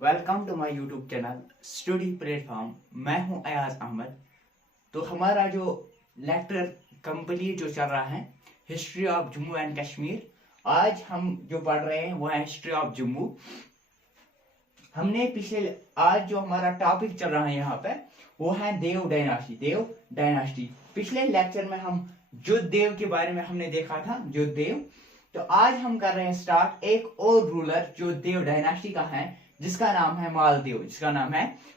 Welcome to my YouTube channel study platform. मैं हूं अयाज अहमद। तो हमारा जो लेक्चर कंप्लीट जो चल रहा है history of Jammu and Kashmir, आज हम जो पढ़ रहे हैं वो है हिस्ट्री ऑफ जम्मू। हमने पिछले आज जो हमारा टॉपिक चल रहा है यहाँ पे वो है देव डायनास्टी। पिछले लेक्चर में हम जोधदेव के बारे में हमने देखा था, जोधदेव। तो आज हम कर रहे हैं स्टार्ट एक और रूलर जो देव डायनास्टी का है, जिसका नाम है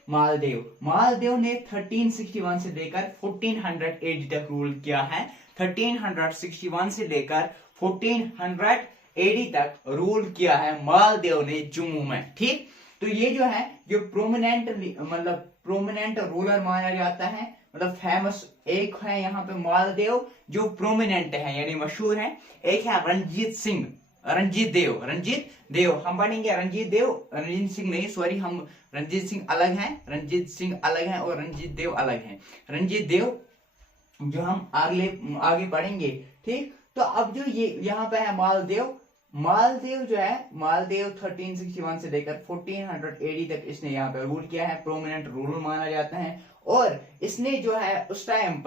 मालदेव। मालदेव ने 1361 से लेकर 1480 तक रूल किया है। 1361 से लेकर 1480 तक रूल किया है मालदेव ने जम्मू में। ठीक, तो ये जो है जो प्रोमिनेंट रूलर माना जाता है, मतलब फेमस एक है यहाँ पे मालदेव जो प्रोमिनेंट है यानी मशहूर है। एक है रंजीत देव हम पढ़ेंगे। रंजीत सिंह नहीं, सॉरी, हम रंजीत सिंह अलग हैं और रंजीत देव अलग हैं। रंजीत देव जो हम आगे पढ़ेंगे। ठीक, तो अब जो ये यहाँ पे है मालदेव जो है, मालदेव 1361 से लेकर 1480 तक इसने यहाँ पे रूल किया है। प्रोमिनेंट रूलर माना जाता है। और इसने जो है उस टाइम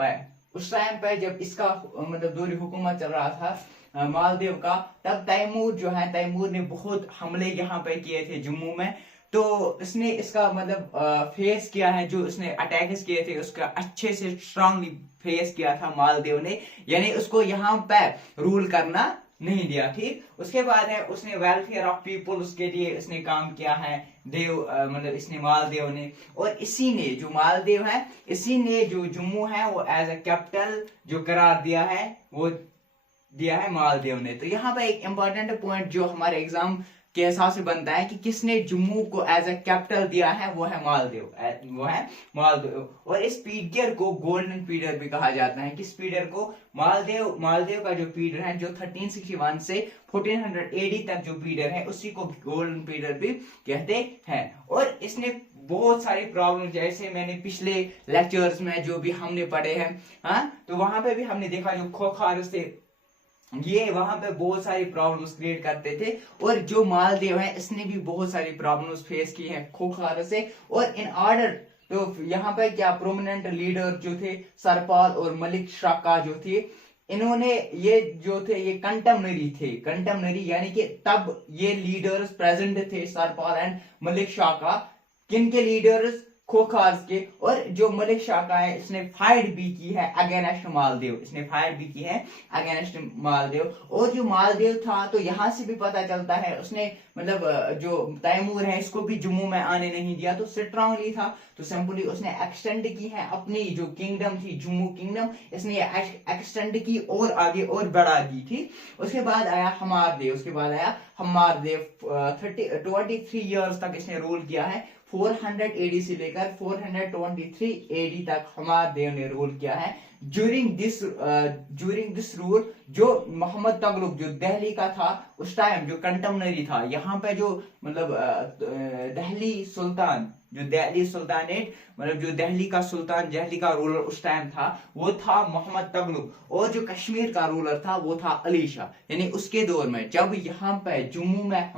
पे जब इसका मतलब दौर हुकूमत चल रहा था मालदेव का, तब तैमूर ने बहुत हमले यहाँ पे किए थे जम्मू में। तो इसने इसका मतलब फेस किया है, जो इसने अटैक्स किए थे उसका अच्छे से स्ट्रांगली फेस किया था मालदेव ने, यानी उसको यहाँ पे रूल करना नहीं दिया। ठीक, उसके बाद है उसने वेलफेयर ऑफ पीपल, उसके लिए इसने काम किया है मतलब इसने मालदेव ने। और इसी ने जो मालदेव है, इसी ने जो जम्मू है वो एज ए कैपिटल जो करार दिया है, वो दिया है मालदेव ने। तो यहाँ पे एक इंपॉर्टेंट पॉइंट जो हमारे एग्जाम के हिसाब से बनता है कि किसने जम्मू को एज ए कैपिटल दिया है, वो है मालदेव। और इस पीरियड को गोल्डन पीरियड भी कहा जाता है। किस पीरियड को? मालदेव का जो पीरियड है, जो 1361 से 1480 तक जो पीरियड है, उसी को गोल्डन पीरियड भी कहते हैं। और इसने बहुत सारी प्रॉब्लम, जैसे मैंने पिछले लेक्चर्स में जो भी हमने पढ़े हैं, हाँ, तो वहां पे भी हमने देखा जो खोखार थे, ये वहां पे बहुत सारी प्रॉब्लम्स क्रिएट करते थे। और जो मालदेव है, इसने भी बहुत सारी प्रॉब्लम्स फेस की हैं खोखार से। और इन ऑर्डर, तो यहाँ पे क्या प्रोमिनेंट लीडर जो थे सरपाल और मलिक शाका जो थे, इन्होंने ये जो थे ये कंटेम्पररी यानी कि तब ये लीडर्स प्रेजेंट थे, सरपाल एंड मलिक शाका। किनके लीडर्स? खोखार्स के। और जो मलिक शाका है, इसने फाइट भी की है अगेंस्ट मालदेव। और जो मालदेव था, तो यहां से भी पता चलता है उसने मतलब जो तैमूर है इसको भी जम्मू में आने नहीं दिया, तो स्ट्रांगली था। तो सिंपली उसने एक्सटेंड की है अपनी जो किंगडम थी, जम्मू किंगडम, इसने एक्सटेंड की और आगे और बढ़ा दी। ठीक, उसके बाद आया हमारदेव 23 इयर्स तक इसने रूल किया है। 480 से लेकर 423 एडी तक हमारदेव ने रूल किया है। ड्यूरिंग दिस रूल जो मोहम्मद तगलुक जो दिल्ली का था उस टाइम, जो कंटेम्पररी था यहाँ पे, जो मतलब दिल्ली सुल्तानेट, मतलब जो दिल्ली का सुल्तान, दिल्ली का रूलर उस टाइम था, वो था मोहम्मद तगलुक। और जो कश्मीर का रूलर था वो था अली शाह। यानी उसके दौर में जब यहाँ पे जम्मू में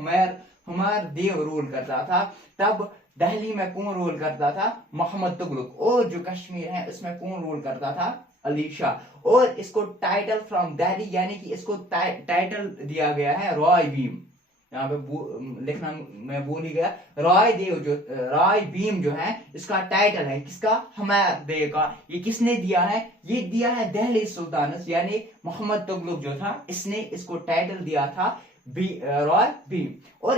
हमारदेव रूल करता था, तब दिल्ली में कौन रूल करता था? मोहम्मद तुगलक। और जो कश्मीर है उसमें कौन रूल करता था? अली शाह। और इसको टाइटल फ्रॉम दिल्ली, यानी कि इसको टाइटल दिया गया है रॉय भीम। यहाँ पे लिखना मैं भूल ही गया। रॉय भीम जो है इसका टाइटल है किसका? हमारदेव का। ये किसने दिया है? ये दिया है दिल्ली सुल्तान, यानी मोहम्मद तुगलक जो था, इसने इसको टाइटल दिया था रॉय भीम। और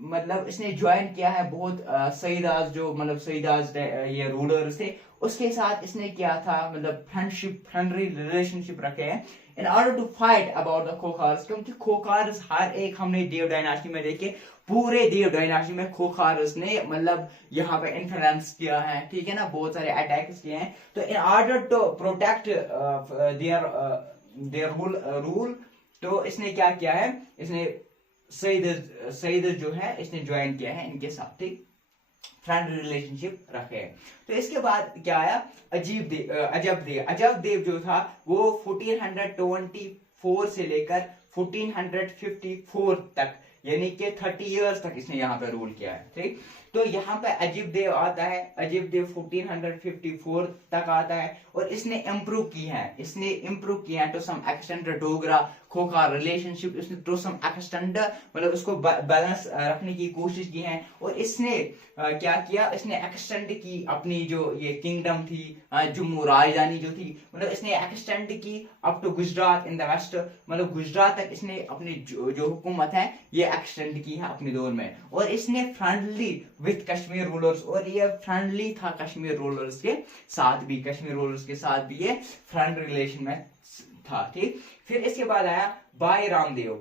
मतलब इसने ज्वाइन किया है बहुत सईदास ये रूलर थे, उसके साथ इसने किया था मतलब फ्रेंडली रिलेशनशिप रखे हैं in order to fight about the Khokhars. क्योंकि खोखार्स हर एक हमने देव डायनास्टी में देखे, पूरे देव डायनास्टी में खोखार्स ने मतलब यहाँ पे इन्फ्लुएंस किया है। ठीक है ना, बहुत सारे अटैक्स किए हैं। तो in order to protect their rule, तो इसने क्या किया है? इसने सईद जो है इसने ज्वाइन किया है इनके साथ। ठीक, फ्रेंड रिलेशनशिप रखे। तो इसके बाद क्या आया? अजब देव जो था वो 1424 से लेकर 1454 तक यानी कि 30 ईयर्स तक इसने यहाँ पे रूल किया है। ठीक, तो यहाँ पे अजीब देव आता है, अजीब देव 1454 तक आता है और इसने इम्प्रूव किया है to some extent Dogra Khokhar relationship, इसने टू सम एक्सटेंड मतलब उसको बैलेंस रखने की कोशिश की है। और इसने क्या किया, इसने एक्सटेंड की अपनी जो ये किंगडम थी, जम्मू राजधानी जो थी, मतलब इसने एक्सटेंड की up to Gujarat in the west, मतलब गुजरात तक इसने अपनी जो हुकूमत है ये एक्सटेंड की है अपने दौर में। और इसने फ्रेंडली विथ कश्मीर रूलर्स, और ये फ्रेंडली था कश्मीर रूलर्स के साथ भी, कश्मीर रूलर्स के साथ भी ये फ्रेंड रिलेशन में था। ठीक, फिर इसके बाद आया बाई रामदेव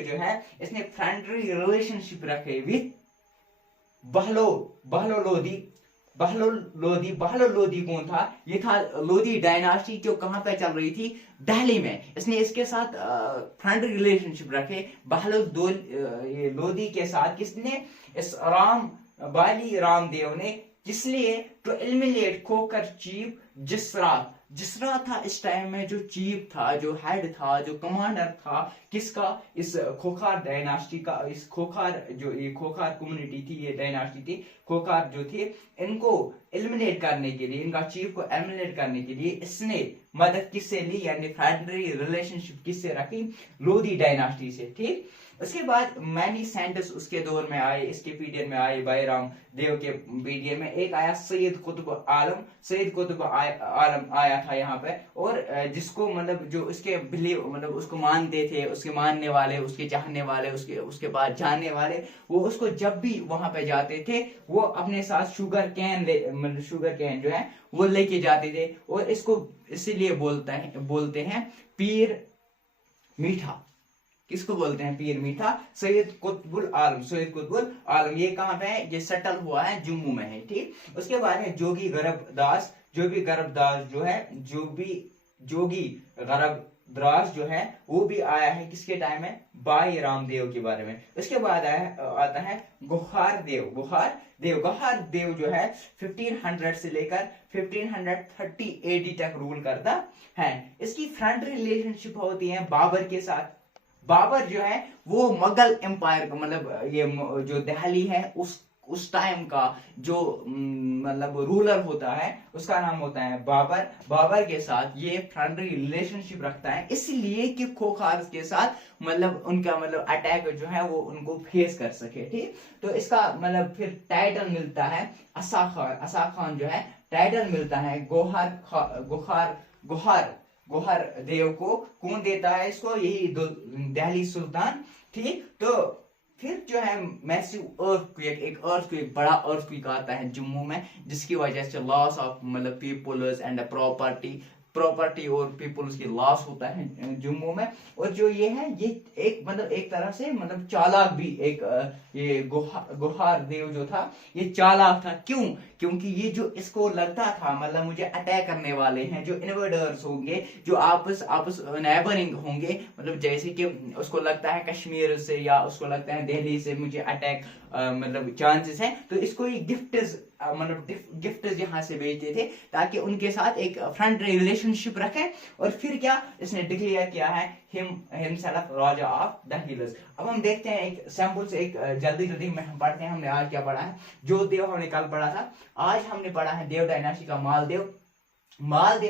जो है इसने फ्रेंडली रिलेशनशिप रखे विथ बहलो लोधी कौन था, ये था लोधी डायनास्टी जो कहां पे चल रही थी, दिल्ली में। इसने इसके साथ फ्रेंडली रिलेशनशिप रखे लोधी के साथ। किसने, इस बाली रामदेव ने, किसलिए, टू एलिमिनेट खोखर चीफ जिसरा था इस टाइम में जो चीफ था, जो हेड था, जो कमांडर था किसका, इस खोखार डायनास्टी का, इस खोखार जो ये खोखार कम्युनिटी थी, ये डायनास्टी थी, खोखार जो थी, इनको एलिमिनेट करने के लिए, इनका चीफ को एलिमिनेट करने के लिए इसने मदद किससे ली, यानी फ्रेंडली रिलेशनशिप किससे रखी, लोधी डायनास्टी से। ठीक, उसके बाद मैनी सेंटर्स उसके दौर में आए, इसके पीरियड में आए, बाईराम देव के पीरियड में। एक आया सैयद कुतुब आलम आया था यहाँ पे, और जिसको मतलब जो उसके बिलीव मतलब उसको मानते थे, उसके मानने वाले, उसके चाहने वाले, उसके बाद जानने वाले, वो उसको जब भी वहां पे जाते थे वो अपने साथ शुगर कैन जो है वो लेके जाते थे। और इसको इसीलिए बोलते हैं पीर मीठा। किसको बोलते हैं, पीर मीठा। सैयद कुतुबुल आलम ये कहां पे है, ये सेटल हुआ है जम्मू में है। ठीक, उसके बाद है जोगी गरब दास जो है वो भी आया है किसके टाइम में, बाई रामदेव के बारे में। उसके बाद आता है गुहार देव जो है 1500 से लेकर 1530 एडी तक रूल करता है। इसकी फ्रेंड रिलेशनशिप होती है बाबर के साथ। बाबर जो है वो मुगल एम्पायर का मतलब ये जो दिल्ली है उस टाइम का जो मतलब रूलर होता है उसका नाम होता है बाबर। बाबर के साथ ये फ्रेंडली रिलेशनशिप रखता है इसलिए कि खोखार के साथ मतलब उनका मतलब अटैक जो है वो उनको फेस कर सके। ठीक, तो इसका मतलब फिर टाइटल मिलता है असा खान जो है टाइटल मिलता है गोहर देव को। कौन देता है इसको, यही दिल्ली सुल्तान। ठीक, तो फिर जो है मैसिव अर्थक्वेक बड़ा अर्थक्वेक आता है जम्मू में, जिसकी वजह से लॉस ऑफ मतलब पीपल्स एंड प्रॉपर्टी और पीपल्स की लॉस होता है जम्मू में। और जो ये है ये एक तरह से मतलब चालाक भी ये गोहार देव जो था ये चालाक था। क्यों, क्योंकि ये जो इसको लगता था मतलब मुझे अटैक करने वाले हैं जो इन्वेडर्स होंगे, जो आपस नेबरिंग होंगे, मतलब जैसे कि उसको लगता है कश्मीर से या उसको लगता है दिल्ली से मुझे अटैक मतलब चांसेस है, तो इसको ये गिफ्ट्स यहाँ से भेजते थे ताकि उनके साथ एक फ्रेंड रिलेशनशिप रखें। और फिर क्या इसने डिक्लेयर किया है himself Raja of the hills. अब हम देखते हैं एक सैंपल से, एक जल्दी में हम पढ़ते हैं। हमने आज क्या पढ़ा है, जो देव हमने कल पढ़ा था, आज हमने पढ़ा है देव डायनास्टी का मालदेव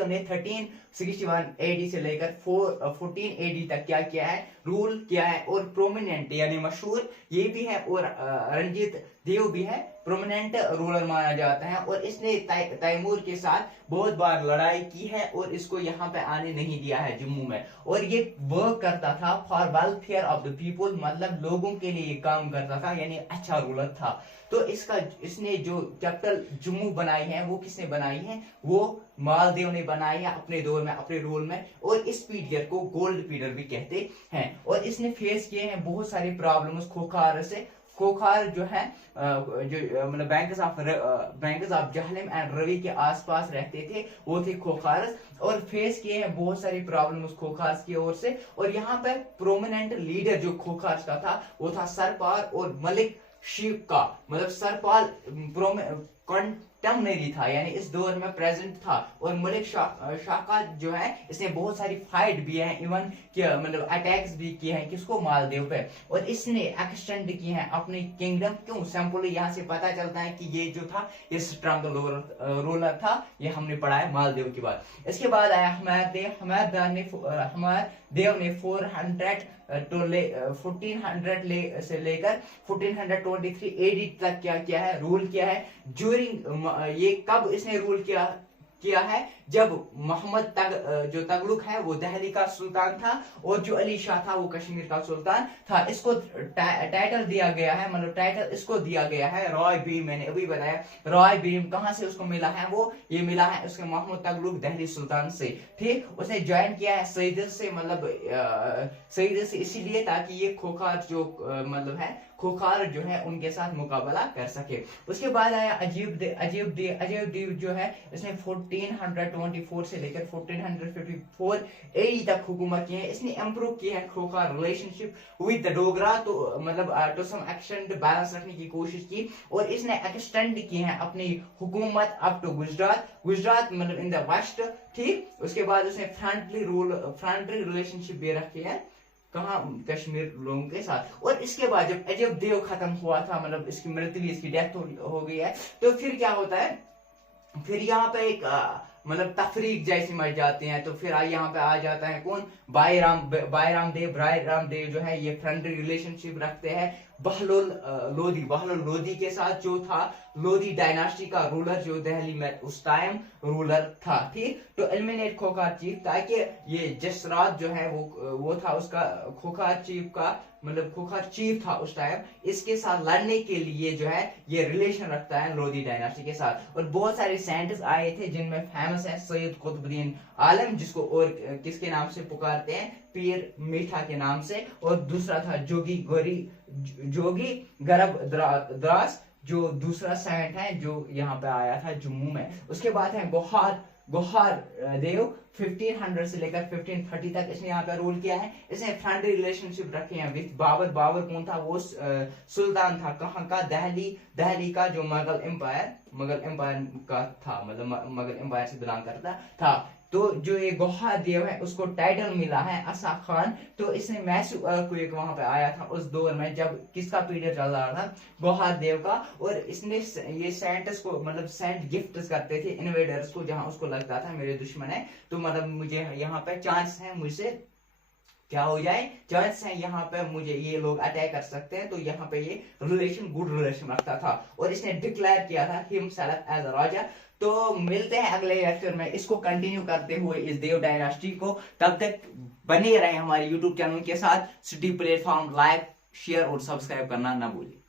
ने 1361 एडी से लेकर 14 एडी तक क्या किया है, रूल किया है। और प्रोमिनेंट यानी मशहूर ये भी है, और रंजीत देव भी है, प्रोमिनेंट रूलर माना जाता है। और इसने तैमूर के साथ बहुत बार लड़ाई की है और इसको यहाँ पे आने नहीं दिया है जम्मू में। और ये वर्क करता था for welfare of the people, मतलब लोगों के लिए काम करता था, यानी अच्छा रूलर था। तो इसने जो कैपिटल जम्मू बनाई है वो किसने बनाई है, वो मालदेव ने बनाई है अपने दौर में, अपने रूल में। और इस पीरियड को गोल्ड पीरियड भी कहते हैं। और इसने फेस किए हैं बहुत सारी प्रॉब्लम्स खोखार से। खोखार जो है जो मतलब bankers of Jhelum and Ravi के आसपास रहते थे वो थे खोखार, और फेस किए हैं बहुत सारी प्रॉब्लम्स खोखार की ओर से। और यहाँ पे प्रोमिनेंट लीडर जो खोखार का था वो था सरपाल और मलिक शीख का, मतलब सरपाल कॉन्टेम्परेरी था, यानी इस दौर में प्रेजेंट था। और मलिक शाका जो है इसने बहुत सारी फाइट भी है, इवन मतलब अटैक्स भी किए हैं किसको, मालदीव पे, और इसने एक्सटेंड किए हैं अपनी किंगडम। क्यों, सिंपली यहाँ से पता चलता है कि ये जो था ये स्ट्रॉन्ग रूलर था। ये हमने पढ़ा है मालदीव की बात। इसके बाद आया हमाद देव ने 400 1400 से लेकर 1423 एडी तक क्या किया है, रूल किया है। ज्यूरिंग ये कब इसने रूल किया है, जब मोहम्मद जो तगलुक है वो दिल्ली का सुल्तान था, और जो अली शाह था वो कश्मीर का सुल्तान था। इसको टाइटल दिया गया है, मतलब टाइटल इसको दिया गया है रॉय भीम। मैंने अभी बताया रॉय भीम कहां से उसको मिला है, वो ये मिला है उसके मोहम्मद तगलुक दिल्ली सुल्तान से। ठीक, उसने ज्वाइन किया है सईद से, मतलब सईद से इसीलिए ताकि ये खोखार जो मतलब है खोखार जो है उनके साथ मुकाबला कर सके। उसके बाद आया अजीब देव जो है इसने 1424 से लेकर 1454 एडी तक हुकूमत की है। इसने इंप्रूव की है Khokhar relationship with the Dogra, तो मतलब टू सम एक्सटेंट बैलेंस रखने की कोशिश की, और इसने एक्सटेंड की है अपनी हुकूमत अप टू गुजरात मतलब इन द वेस्ट। ठीक, उसके बाद उसने फ्रेंडली रिलेशनशिप भी रखी है कहा, कश्मीर लोगों के साथ। और इसके बाद जब अजब देव खत्म हुआ था, मतलब इसकी मृत्यु, इसकी डेथ हो गई है, तो फिर क्या होता है, फिर यहाँ पे एक मतलब तफरीक जैसी मच जाती हैं। तो फिर यहाँ पे आ जाता है कौन, भाई राम देव जो है ये फ्रेंडली रिलेशनशिप रखते हैं बहलोल लोधी के साथ, जो था लोधी डायनास्टी का रूलर जो दिल्ली में उस टाइम रूलर था। ठीक, तो एलिमिनेट खोखार चीफ, ताकि ये जसरात जो है वो था उसका खोखार चीफ का, मतलब खोखार चीफ था उस टाइम, इसके साथ लड़ने के लिए जो है ये रिलेशन रखता है लोधी डायनास्टी के साथ। और बहुत सारे साइंटिस्ट आए थे जिनमें फेमस है सैयद कुतुबुद्दीन आलम, जिसको और किसके नाम से पुकारते हैं, पीर मीठा के नाम से, और दूसरा था जोगी गरब द्रास, जो दूसरा सेंट है जो यहाँ पे आया था जम्मू में। उसके बाद है गोहार देव 1500 से लेकर 1530 तक इसने यहाँ पे रूल किया है। इसने फ्रेंडली रिलेशनशिप रखे हैं विद बाबर कौन था, वो सुल्तान था कहाँ का, दिल्ली का, जो मुगल एम्पायर का था, मतलब मुगल एम्पायर से बिलोंग करता था। तो जो ये गोहार देव है उसको टाइटल मिला है असा खान। तो इसने मैसिव अर्थक्वेक वहां पे आया था उस दौर में जब किसका पीरियड चल रहा था, गोहार देव का। और इसने ये सेंटर्स को मतलब सेंट गिफ्ट करते थे इन्वेडर्स को, जहां उसको लगता था मेरे दुश्मन है, तो मतलब मुझे यहाँ पे चांस है मुझसे क्या हो जाए, चांस है यहाँ पे मुझे ये लोग अटैक कर सकते हैं। तो यहाँ पे ये गुड रिलेशन रखता था, और इसने डिक्लेयर किया था हिमसेल्फ एज अ राजा। तो मिलते हैं अगले लेक्चर में इसको कंटिन्यू करते हुए इस देव डायनास्टी को। तब तक बने रहे हमारे YouTube चैनल के साथ। सिटी प्लेटफॉर्म लाइक शेयर और सब्सक्राइब करना ना भूलिए।